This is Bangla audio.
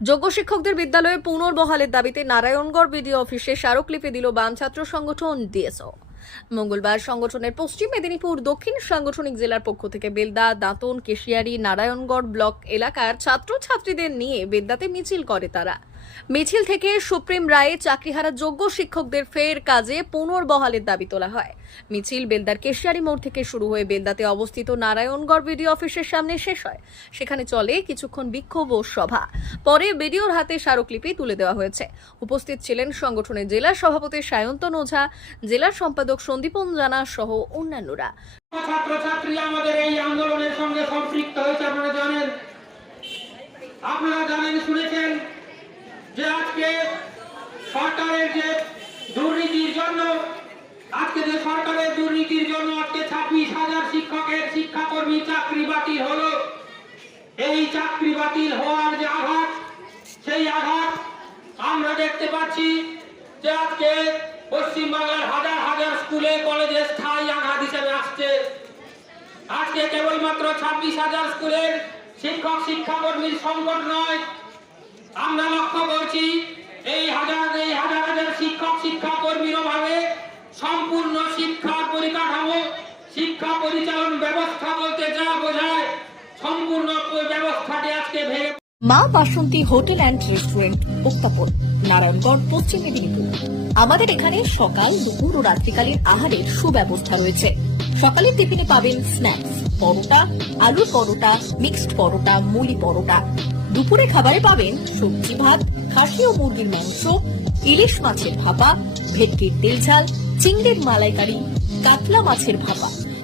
যোগ্য শিক্ষকদের বিদ্যালয়ে পুনর্বহালের দাবিতে নারায়ণগড় বিডিও অফিসে স্মারকলিপি দিল বাম ছাত্র সংগঠন, ডিএসও। মঙ্গলবার সংগঠনের পশ্চিম মেদিনীপুর দক্ষিণ সাংগঠনিক জেলার পক্ষ থেকে বেলদা, দাঁতন, কেশিয়ারি, নারায়ণগড় ব্লক এলাকার ছাত্রছাত্রীদের নিয়ে বেলদাতে মিছিল করে তারা। মিছিল থেকে সুপ্রিম রায়ে চাকরিহারা যোগ্য শিক্ষকদের ফের কাজে পুনর্বহালের দাবি তোলা হয়। মিছিল বেলদার কেশিয়ারি মোড় থেকে শুরু হয়ে বেলদাতে অবস্থিত নারায়ণগড় বিডিও অফিসের সামনে শেষ হয়। সেখানে চলে কিছুক্ষণ বিক্ষোভ ও সভা। পরে বিডিওর হাতে স্মারকলিপি তুলে দেওয়া হয়েছে। উপস্থিত ছিলেন সংগঠনের জেলা সভাপতি সায়ন্তন ওঝা জেলা সম্পাদক সন্দীপন জানা সহ অন্যান্যরা। আপনারা জানেন। শুনেছেন যে আজকে সরকারের যে দুর্নীতির জন্য। আজকে যে সরকারের দুর্নীতির জন্য আজকে ছাব্বিশ হাজার শিক্ষকের শিক্ষাকর্মী চাকরি বাতিল হলো। এই চাকরি বাতিল হওয়ার যে আঘাত, সেই আঘাত আমরা দেখতে পাচ্ছি যে আজকে পশ্চিমবাংলার হাজার হাজার স্কুলে, কলেজে স্থায়ী আঘাত হিসেবে আসছে। আজকে কেবলমাত্র ছাব্বিশ হাজার স্কুলের শিক্ষক, শিক্ষাকর্মীর সংকট নয়। আমরা লক্ষ্য করছি এই হাজার এই হাজার হাজার শিক্ষক শিক্ষাকর্মীর অভাবে সম্পূর্ণ শিক্ষার পরিকাঠামো শিক্ষা পরিচালন ব্যবস্থা বলতে যা বোঝায়, সম্পূর্ণ ব্যবস্থাটি আজকে ভেঙে Maa Basanti hotel and restaurant, উত্তাপন, Narayangarh, Paschim Medinipur. আমাদের এখানে সকাল, দুপুর ও রাত্রিকালীন আহারের সুব্যবস্থা রয়েছে। সকালের টিফিনে পাবেন স্ন্যাক্স, পরোটা, আলুর পরোটা, মিক্সড পরোটা, মুলি পরোটা। দুপুরে খাবারে পাবেন সবজি ভাত, খাসি ও মুরগির মাংস, ইলিশ মাছের ভাপা, ভেটকির তেল ঝাল, চিংড়ির মালাইকারি, কাতলা মাছের ভাপা।